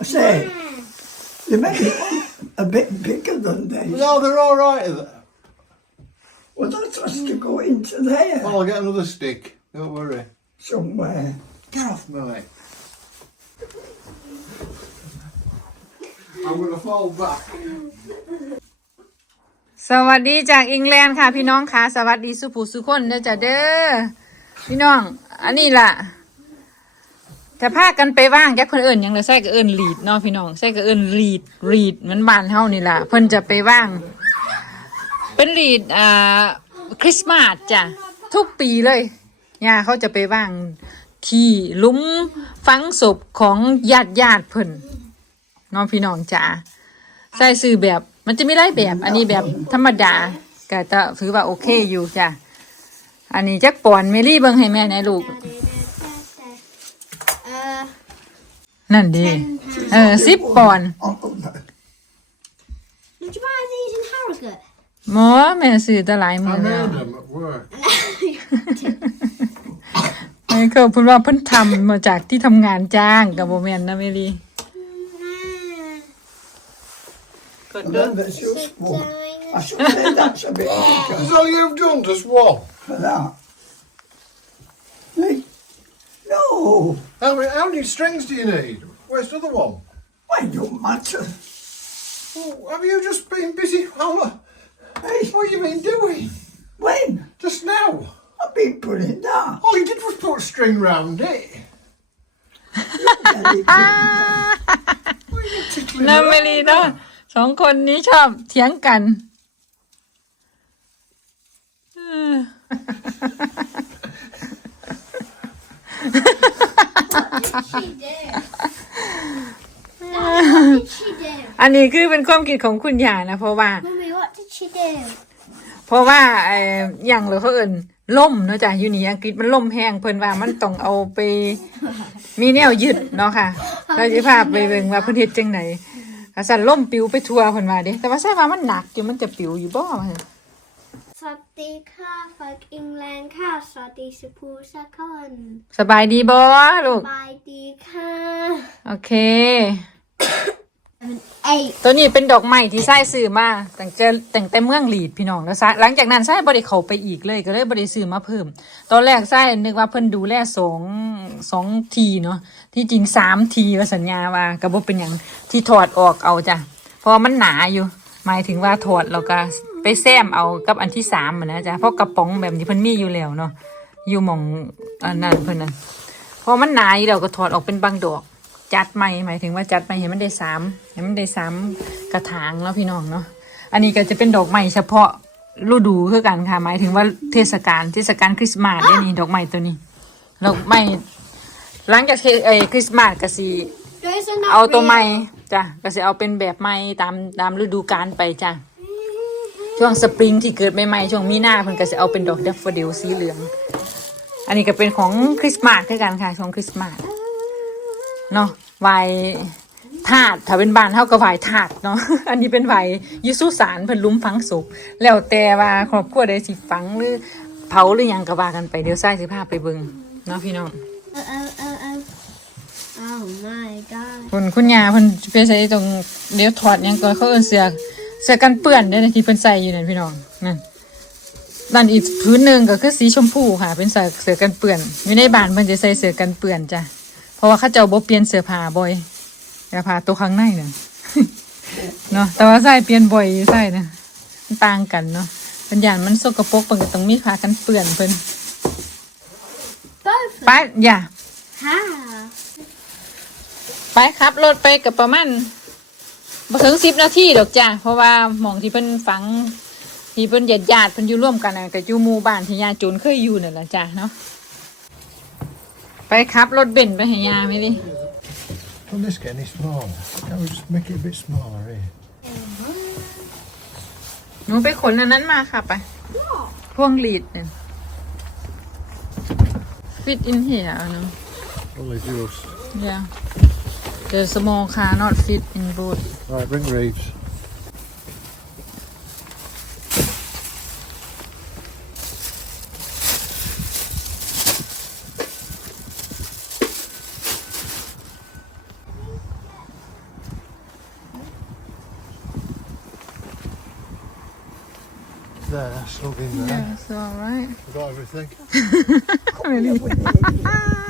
I say, they make it a bit bigger than these. No, they're all right. is it? Well, that's us to go into there Well, I'll get another stick. Don't worry. somewhere. Get off, mate. I'm gonna fall back. สวัสดีจากอังกฤษค่ะพี่น้องค่ะ สวัสดีสุภูสุคนเด้อจ้ะเด้อพี่น้อง อันนี้ล่ะ จะพากันไปว่างแกเพิ่นเอิ้นหยังเลยใส่ก็เอิ้นลีดเนาะพี่น้องใส่ก็เอิ้นลีดลีดเหมือนบ้านเฮานี่ล่ะเพิ่นจะไปว่าง เป็นลีดอ่าคริสต์มาสจ้ะทุกปีเลยย่าเขาจะไปว่างที่ลุมฝังศพของญาติญาติเพิ่นเน้องพี่น้องจ้าใส่ซื้อแบบมันจะมีหลายแบบ อันนี้แบบธรรมดาก็จะถือว่าโอเคอยู่จ้ะอันนี้จักปอนเมลี่เบิ่งให้แม่หนลูก นั่นดี เออสิบปอนด์ Oh, no. did you buy these in Harrogate? หมอแม่ซื้อแตะหลายมื I อแล้ว made them at work. ไอ้เขาพูดว่าเพิ่นทำมาจากที่ทำงานจ้างกับโบแมนนะเมลี่ And then there's just one. I should say that's a bit bigger That's all you've done, just one. for that. Hey, no, How many, how many strings do you need? Where's the other one? why don't matter. Oh, have you just been busy? How, Hey, what have you been doing? when? Just now? I've been putting that. All you did was put a string round it. Very good. What are you tickling นะ around เมลี่เนาะสองคนนี้ชอบเถียงกันเออ She did. Daddy, what did she do? อันนี้คือเป็นความคิดของคุณยายนะ เพราะว่า Mummy, what did she do? เพราะว่าเอ่ออย่างเราเขาเอิ่นล่มเนาะจ้ะอยู่นี่อังกฤษมันล่มแห้งเพิ่นว่ามันต้องเอาไป มีแนวยึดเนาะค่ะเราจะพาไปเบิ่งว่าเพิ่นเฮ็ดจังไดถ้าสั่นล่มปิวไปทัวเพิ่นว่าเด้แต่ว่าใช่ว่ามันหนักอยู่มันจะปิวอยู่บ่ว่าซั่น สวัสดีค่ะฟักอิงแลนด์ค่ะ สวัสดีสุภูสักคนสบายดีบ่ลูกบายดีค่ะโอเค เอ้ยตัวนี้เป็นดอกไม้ที่ไส้ซื้อมาตั้งแต่ตั้งแต่เมืองลีดพี่น้องแล้วไส้หลังจากนั้นไส้บ่ได้เข้าไปอีกเลยก็เลยบ่ได้ซื้อมาเพิ่ม ตอนแรกไส้นึกว่าเพิ่นดูแลสองสองทีเนาะที่จริงสามทีว่าสัญญาว่าก็บ่เป็นหยังที่ถอดออกเอาจ้ะเพราะมันหนาอยู่ หมายถึงว่าถอดแล้วก็ไป แซมเอากับอันที่สามอะนะจ๊ะเพราะกระป๋องแบบนี้เพิ่นมีอยู่แล้วเนาะอยู่หมองอันนั้นเพิ่นน่ะพอมันหนายู่แล้วก็ถอดออกเป็นบางดอก จัดใหม่หมายถึงว่าจัดใหม่เห็นมันได้สามเห็นมันได้สามกระถางแล้วพี่น้องเนาะอันนี้ก็จะเป็นดอกไม้เฉพาะฤดูคือกันค่ะ หมายถึงว่าเทศกาลเทศกาลคริสต์มาสเนี่ยนี่ดอกไม้ตัวนี้ดอกไม้หลังจากเอคริสต์มาสก็สิ Those are not เอาตัวใหม่จ้ะก็สิเอาเป็นแบบใหม่ตามตามฤดูกาลไปจ้ะ ช่วงสปริงที่เกิดใหม่ๆช่วงมีนาเพิ่นก็สิเอาเป็นดอกเดฟโฟเดลสีเหลือง อันนี้ก็เป็นของคริสต์มาสคือกันค่ะช่วงคริสต์มาสเนาะไวถาดถ้าเป็นบ้านเท่ากับไหวถาดเนาะ อันนี้เป็นไหวยุสุสานเพิ่นลุ้มฝังศพแล้วแต่ว่าครอบครัวใดสิฝังหรือเผาหรือยังก็ว่ากันไปเดี๋ยวไส้สิพาไปเบิ่งเนาะพี่น้อง Oh, oh, oh, oh. Oh my god. คุณคุณยาเพิ่นไปใส่ตรงเดี๋ยวถอดยังก็เขาเอิ้นเสื้อ เสื้อกันเปื้อนเด้อนะที่เพิ่นใส่อยู่นั่นพี่น้องนั่นด้านอีกพื้นหนึ่งก็คือสีชมพูค่ะ เป็นเสื้อเสื้อกันเปื้อน อยู่ในบ้านเพิ่นจะใส่เสื้อกันเปื้อนจ้ะเพราะว่าเขาเจ้าบ่เปลี่ยนเสื้อผ้าบ่อยเสื้อผ้าตัวข้างในน่ะเนาะแต่ว่าใส่เปลี่ยนบ่อยอยู่ใส่นะมันต่างกันเนาะเป็นอย่างมันสกปรกเพิ่นก็ต้องมีผ้ากันเปื้อนเพิ่น Both ไปอย่า How? ไปครับรถไปกับประมาณ บ่ถึงสิบนาทีดอกจ้ะเพราะว่าหมองที่เพิ่นฝังที่เพิ่นญาติญาติๆเพิ่นอยู่ร่วมกันน่ะก็อยู่หมู่บ้านที่ยาจูนเคยอยู่นั่นแหละจ้ะเนาะไปครับรถเบนซ์ไปให้ยาไหมดิ Can this get any smaller? Can we just make it a bit smaller here? หนูไปขนอันนั้นมาค่ะไปพวงหลีดเนี่ยฟิตอินเหียเนาะ Only yours. yeah There's The more car not fit in boat. Right, bring Reeves. There, that's looking there. Yeah, it's alright. I've got everything. really?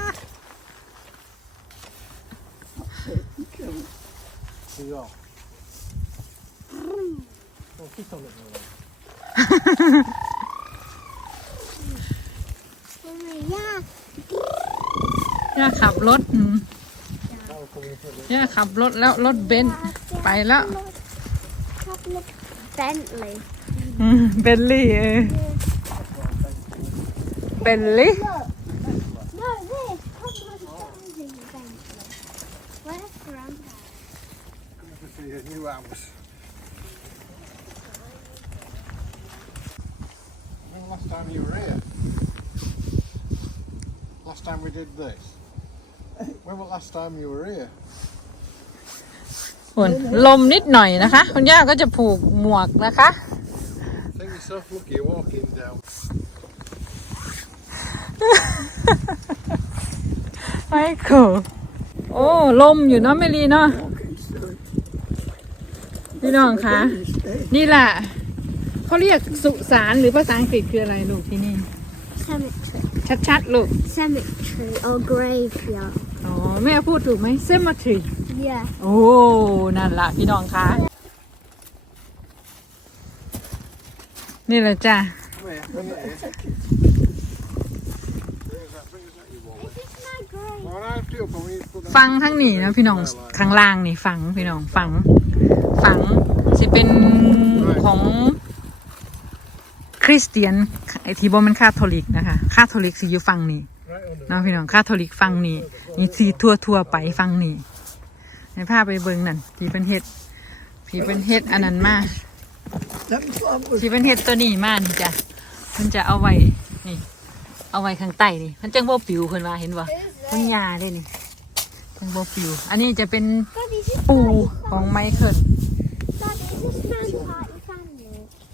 ย่าขับรถอืม That'll come in for the ย่าขับรถแล้วรถเบนซ์ไปแล้ว Chocolate Bentley. เบนลี่เออเบนลี่ No, this. Chocolate Bentley. Where's Grandpa? Come to see your new house. When last time you were here? Last time we did this? When was last time you were here? ฝนลมนิดหน่อยนะคะ คุณย่าก็จะผูกหมวกนะคะ Think yourself lucky you're walking down. ไอ้เคือโอ้ ลมอยู่เนาะเมลีเนาะ Walking still. พี่น้องคะ นี่แหละ เขาเรียกสุสานหรือภาษาอังกฤษคืออะไรลูกที่นี่ Cemetery. ชัดๆลูก Cemetery or graveyard. อ๋อแม่พูดถูกไหม cemetery Yeah. โอ้นั่นละพี่น้องคะนี่แหละจ้ะ Come here, bring it here. Bring us that, bring us that, you wallet. This is my grave. Well, I have to, but we need to put that ฟังทั้งนี้นะพี่น้องข้างล่างนี่ฟังพี่น้องฟังฟังสิเป็นของค ริสเตียนไอที่บ่แมันคาทอลิกนะคะคาทอลิกสิอยู่ฟังนี่ right under. เนาะพี่น้องคาทอลิกฟังนี่นี่สีทั่วทั่วๆไปฟังนี่ให้พาไปเบิ่งนั่นที่เป็นเฮ็ดที่เป็นเฮ็ดอันนั้นมา Them flowers. ที่เป็นเฮ็ดตัวนี้มานี่จ้ะมันจะเอาไว้นี่ เอาไว้ข้างใต้นี่มันจังบ่ปิวเพิ่นว่าเห็นบ่มันยาเด้นี่จังบ่ปิว อันนี้จะเป็น Daddy, this is ปู party ของไมเคิล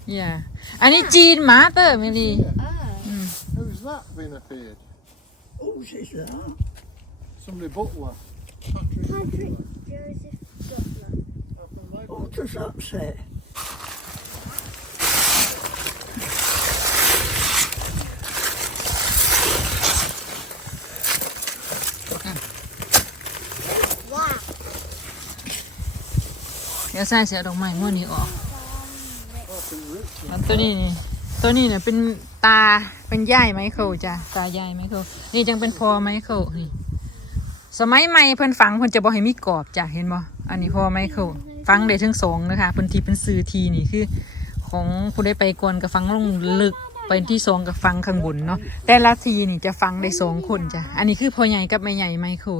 Daddy, this is my party family. อย่าอันนี้จีนหมาเตอร์เมลี Oh. Who's that been appeared? Who's is that? Somebody butler. Patrick Joseph Butler. What does that say? Wow. เดี๋ยวใส่เสียดอกไม้ม้วนนี้ออก อันตัวนี้นี่ตัวนี้เนี่ยเป็นตาเป็นย่ายไมเคิลจ้ะตายายไมเคิลนี่จังเป็นพอไมเคิลนี่สมัยใหม่เพิ่นฝังเพิ่นจะบ่ให้มีกรอบจ้ะเห็นบ่อันนี้พอไมเคิลฟังได้ถึงสองนะคะเพิ่นทีเป็นซื้อทีนี่คือ ของผู้ได้ไปกวนกับฟังลงลึกไปที่สองกับฟังข้างบนเนาะแต่ละทีนี่จะฟังได้สองคนจ้ะอันนี้คือพ่อใหญ่กับแม่ใหญ่ไมเคิล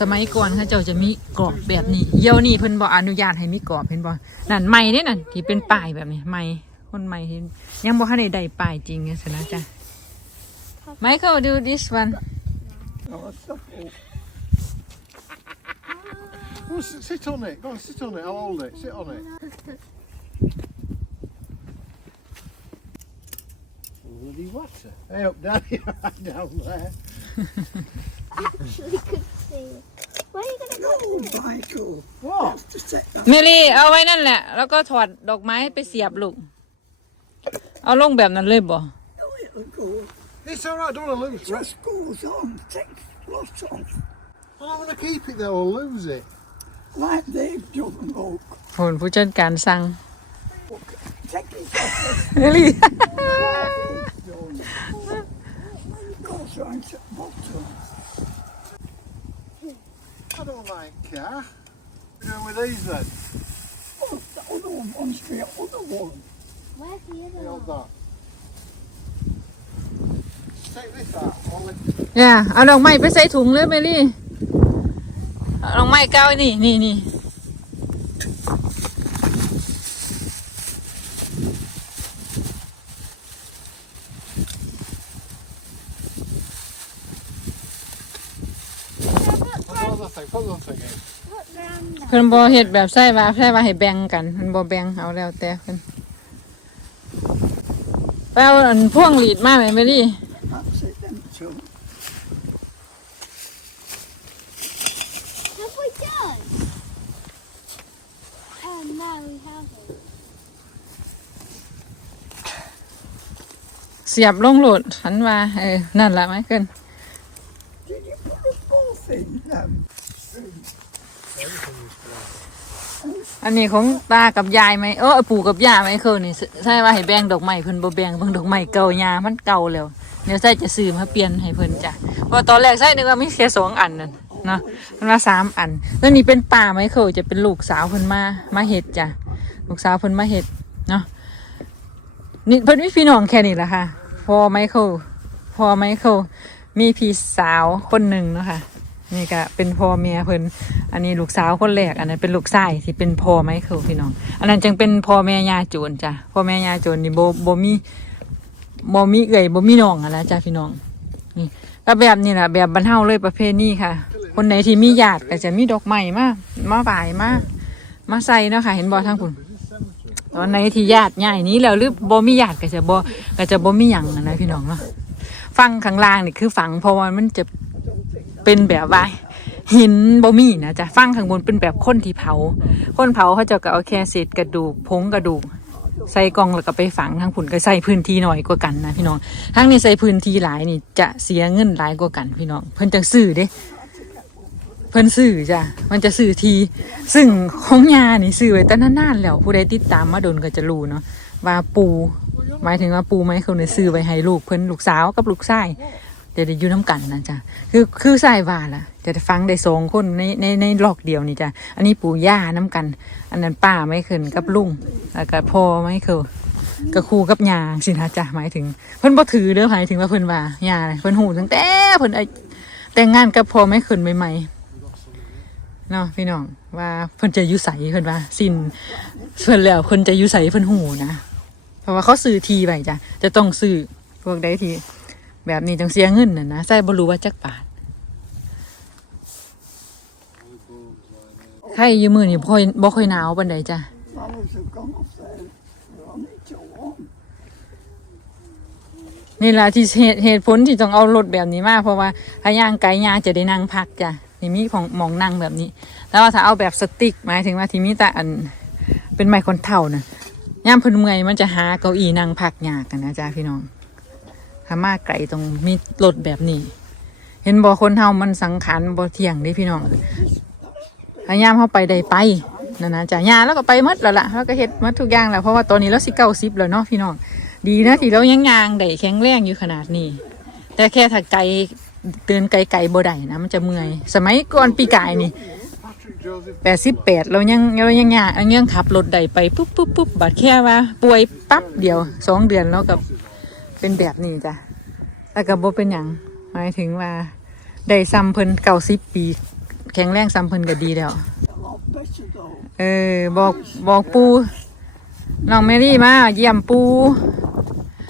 สมัยก่อนเขาเจ้าจะมีกรอบแบบนี้เดี๋ยวนี้เพิ่นบ่อนุญาตให้มีกรอบเห็นบ่นั่นไม้เนี่ยนั่นที่เป็นป้ายแบบนี้ไม้ คนไม้เห็นยังบ่ทันได้ได้ป้ายจริงเนี่ยสินะจ้ะ Michael do this one Oh, that's the folk. Go on, sit, sit on it. Go on, sit on it. I'll hold it. Sit on it. Bloody water. Hey up, Daddy. Right down there. Actually could see it. Where are you gonna go? No, Michael. What? To take that. เมลี่เอาไว้นั่นแหละ แล้วก็ถอดดอกไม้ไปเสียบลูก เอาลงแบบนั้นเลยบ่ No, it'll go. It's all right. Don't want to lose. it. Just goes on. Take lots off. I don't want to keep it there or lose it. Like they've done. Look. ผลผู้จัดการสั่ง Take it off. เมลี่ Done. Goes right at the bottom. I don't like car. What are you doing with these then? Oh, the other one wants the other one. Where's the other You hold one? That. Take this out. I'll let อย่าเอาดอกไม้ไปใส่ถุงเลยเมลี่เอาดอกไม้เก้านี่นี่นี่เพิ่นบ่เฮ็ดแบบใส่ว่าใส่ว่าให้แบ่งกันเพิ่นบ่แบ่งเอาแล้วแต่เพิ่น ไปเอาอันพ่วงหลีดมาไหมเมลี่ That's it, them two. Have we done? Oh no, we haven't. เสียบลงโหลดฉันว่าเออนั่นละไหม่เกิน Did you put a ball thing? No. อันนี้ของตากับยายไหมเออปู่กับย่าไหมเคือนี่ใช่ว่าให้แบงดอกไม้เพิ่นบ่แบงเบิ่งดอกไม้เก่ายามันเก่าแล้วเดี๋ยวใส่จะซื้อมาเปลี่ยนให้เพิ่นจ้ะเพราะตอนแรกใส่นึกว่ามีแค่สองอันนั่นเนาะมันว่าสามอัน แล้วนี่เป็นป่าไหมเคือจะเป็นลูกสาวเพิ่นมามาเฮ็ดจ้ะลูกสาวเพิ่นมาเฮ็ดเนาะนี่เพิ่นมีพี่น้องแค่นี้แหละค่ะพอไมเคิลพอไมเคิลมีพี่สาวคนหนึ่งเนาะค่ะ นี่ก็เป็นพ่อเมียเพิ่นอันนี้ลูกสาวคนแรกอันนั้นเป็นลูกชายที่เป็นพ่อไหมคิลพี่น้อง อันนั้นจึงเป็นพ่อแม่ยาโจรจ้ะพ่อแม่ยาโจรนี่โบ่บ่มีบ่มีเอ่ยบ่มีน้องอะนะจ้ะพี่น้องนี่ก็แบบนี้แหละแบบบรรเทาเลยประเภทนี้ค่ะ คนไหนที่มีญาติก็จะมีดอกไม้มามาบ่ายมามาใส่เนาะค่ะ เห็นบ่ทั้งคุณตอนไหนที่ญาติใหญ่นี้แล้วหรือบ่มีญาติก็จะโบก็จะโบมีหยังอะนะพี่น้องเนาะฟังข้างล่างนี่คือฝังเพราะว่ามันจะ เป็นแบบว่าหินบ่มีนะจ๊ะฟังข้างบนเป็นแบบคนที่เผาคนเผาเขาจะก็เอาแค่เศษกระดูกผงกระดูกใส่กองแล้วก็ไปฝังทางผุนก็ใส่พื้นที่หน่อยกว่ากันนะพี่น้องทั้งนี้ใส่พื้นที่หลายนี่จะเสียเงินหลายกว่ากันพี่น้องเพิ่นจะซื้อเด้เพิ่นซื้อจ้ะมันจะซื้อที ซึ่งของยานี่ซื้อไว้แต่นานๆแล้วผู้ใดติดตามมาโดนก็จะรู้เนาะว่าปูหมายถึงว่าปูไม้เขาเนี่ยซื้อไว้ให้ลูกเพิ่นลูกสาวกับลูกชาย จะได้อยู่น้ำกันนะจ๊ะคือคือสายว่าล่ะ จะได้ฟังได้สองคนในในในหลอกเดียวนี่จ้ะอันนี้ปู่ย่าน้ำกัน อันนั้นป้าไม่เคินกับลุงแล้วก็พ่อไม่เคินกับครูกับยาสินะจ๊ะหมายถึง เพิ่นบ่ถือเด้อหมายถึงว่าเพิ่นว่ายาเพิ่นหูตั้งแต่เพิ่นไอแต่งงานกับพ่อไม่เคินใหม่ๆเนาะพี่น้องว่าเพิ่นจะยุใสเพิ่นว่าสินเพิ่นแล้วเพิ่นจะยุใสเพิ่นหูนะเพราะว่าเขาซื้อทีไปจ้ะจะต้องซื้อพวกใดที แบบนี้ต้องเสียเงินน่ะนะใส่บ่รู้ว่าจักบาทใครอยู่มือนี่บ่ค่อยบ่ค่อยหนาวปานใดจ้ะนี่ล่ะที่เหตุเหตุผลที่ต้องเอารถแบบนี้มาเพราะว่าถ้าย่างไกลย่างจะได้นั่งพักจ้ะนี่มีของมองนั่งแบบนี้ แล้วว่าถ้าเอาแบบสติ๊กหมายถึงว่าที่มีแต่อันเป็นไม้คนเท่านะย่ามเพิ่นเมื่อยมันจะหาเก้าอี้นั่งพักยากกันนะจ๊ะพี่น้อง ถ้ามาไกลตรงมีรถแบบนี้ เห็นบ่คนเฮามันสังขารบ่เที่ยงเด้พี่น้องถ้าย่ามเฮาไปได้ไปนั่นนะจ้ะยาแล้วก็ไปหมดแล้วล่ะแล้วก็เฮ็ดหมดทุกอย่างแล้วเพราะว่าตอนนี้เราสิเก้าสิบแล้วเนาะพี่น้องดีนะที่เรายังยางได้แข็งแรงอยู่ขนาดนี้ แต่แค่ถ้าไกลเตือนไกลๆบ่ได้นะมันจะเมื่อย สมัยก่อนปีกายนี่แปดสิบแปดเรายังเรายังยางยังขับรถได้ไปปุ๊บปุ๊บปุ๊บบาดแค่ว่า ป่วยปั๊บเดียวสองเดือนแล้วกับ เป็นแบบนี้จ้ะแล้วก็บ่เป็นอย่างหมายถึงว่าได้ซ้ำเพิ่นเก้าสิบปี แข็งแรงซ้ำเพิ่นก็ดีแล้ว A lot better though. เออบอกบอกปูน้องแมรี่มาเยี่ยมปู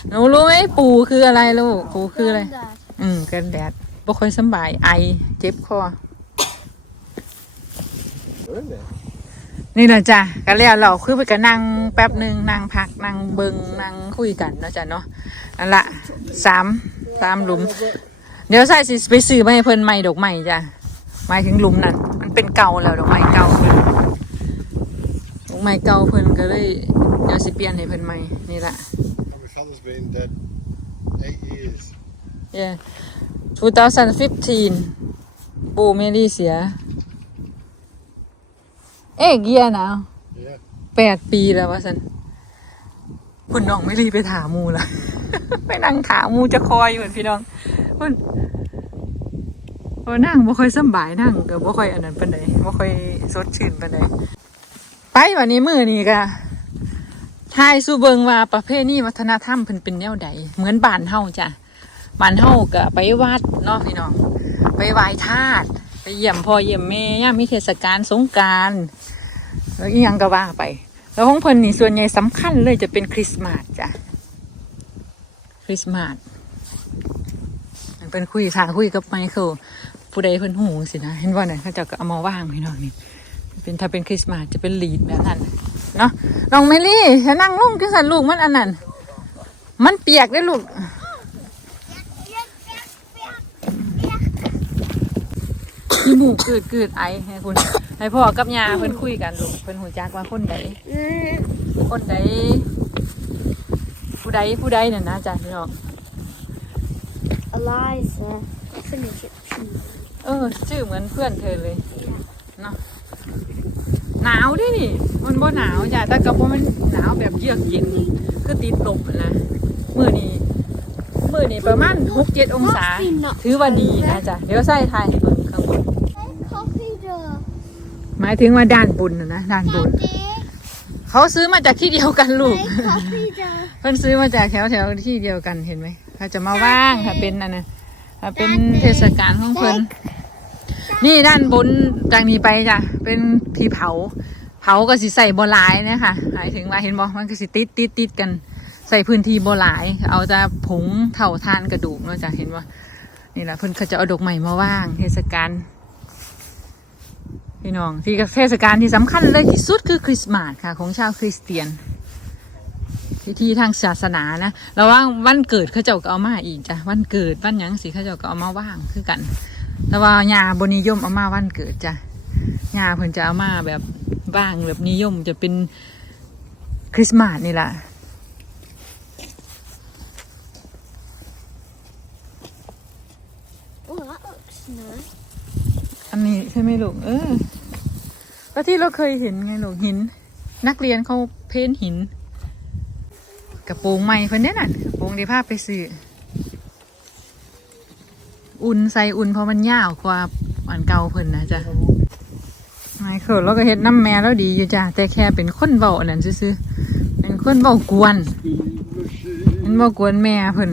หนูรู้ไหมปูคืออะไรลูกปูคืออะไร อืมกันแดดบ่ค่อยสำบายไอเจ็บคอ Isn't it? นี่แหละจ้ะก็แล้วเราคือไปกันนั่งแป๊บหนึ่งนั่งพักนั่งเบิงนั่งคุยกันเนาะจ้ะเนาะนั่นละสามสามหลุม เดี๋ยวใส่สิไปซื้อมาให้เพิ่นใหม่ดอกไม้จ้ะหมายถึงหลุมนั่นมันเป็นเก่าแล้วดอกไม้เก่าเพิ่นดอกไม้เก่าเพิ่นก็เลยเดี๋ยวสิเปลี่ยนให้เพิ่นใหม่นี่ละ And my father's been dead eight years. yeah 2015 ปู่เมรี่เสีย เอ๊ะเกียร์นะ Yeah. แปดปีแล้ววะสันคุณน้องไม่รีบไปถามหมูละไปนั่งถามหมูจะคอยอยู่เหมือนพี่น้องคุณพอนั่งบ่ค่อยสำบายนั่งก็บ่ค่อยอันนั้นปานใดบ่ค่อยสดชื่นปานใดไปวันนี้มื้อนี้ก็ทายสู่เบิงว่าประเพณีวัฒนธรรมเพิ่นเป็นแนวใดเหมือนบ้านเฮาจ้ะบ้านเฮาก็ไปวัดเนาะพี่น้อง ไปไหว้ธาตุไปเยี่ยมพ่อเยี่ยมแม่ย่ามมีเทศกาลสงกราร แล้วยังก็ว่าไป แล้วของเพิ่นนี่ส่วนใหญ่สำคัญเลยจะเป็นคริสต์มาสจ้ะคริสต์มาสเป็นคุยทางคุยกับไมเคิลผู้ใดเพิ่นหูสินะเห็นว่าเนี่ยเขาจะเอามาว่างพี่น้องนี่เป็นถ้าเป็นคริสต์มาสจะเป็นลีดแบบนั้นเนาะน้องเมลี่ถ้านั่งลุ่มก็สันลูกมันอันนั้นมันเปียกได้ลูกขี้หมูเกิดเกิดไอให้คุณ ให้พ่อกับยาเพิ่นคุยกันลูกเพิ่นหูจักว่าคนใดคนใดผู้ใดผู้ใดเนี่ยนะจ๊ะพี่น้อง Eliza. Finish it, P. เออชื่อเหมือนเพื่อนเธอเลยเนาะหนาวดินี่มันบ่หนาวจ้ะแต่ก็บ่มันหนาวแบบเยือกเย็นคือติดลบนะมื้อนี้มื้อนี้ประมาณ6-7องศา ถือว่าดีนะจ๊ะเดี๋ยวใส่ทายให้เบิ่งข้างบน Copy the หมายถึงว่าด้านบนนะนะด้านบน เขาซื้อมาจากที่เดียวกันลูก Copy the เพิ่นซื้อมาจากแถวแถวๆที่เดียวกันเห็นไหมเขาจะมาว่างค่ะเป็นอันนะถ้าเป็นเทศกาลของเพิ่นนี่ด้านบนจากนี้ไปจ้ะเป็นที่เผา เผาก็สิใส่บ่หลายเนะคะหมายถึงว่าเห็นบ่มันก็สิติดติดติดกันใส่พื้นที่บ่หลาย เอาจะผงเถ่าทานกระดูกเนาะจ้ะเห็นว่านี่แหละเพิ่นเขาจะเอาดอกใหม่มาว่าง เทศกาล พี่น้องที่เทศกาลที่สำคัญเลยที่สุดคือคริสต์มาสค่ะ ของชาวคริสเตียนพิธีทางศาสนานะแล้วว่าวันเกิดเขาเจ้าก็เอามาอีกจ้ะวันเกิดวันหยังสิเขาเจ้าก็เอามาว่างคือกัน แต่ว่าญาบนิยมเอามาวันเกิดจ้ะญาเพิ่นจะเอามาแบบว่างแบบนิยมจะเป็นคริสต์มาสนี่แหละ Oh, that looks nice. อันนี้ใช่ไหมลูกเออก็ที่เราเคยเห็นไงลูกหิน นักเรียนเขาเพ้นหิน กระโปรงใหม่เพิ่นเนี่ยน่ะกระโปรงที่ภาพไปซื้ออุ่นใส่อุ่นเพราะมันยาวกว่าอันเก่าเพิ่นนะจ๊ะไม่เขินเราก็เฮ็ดน้ำแม่แล้วดีอยู่จ้ะแต่แค่เป็นคนเบาอันนั้นซื่อเป็นคนเบากวนเป็นเบากวนแม่เพิ่น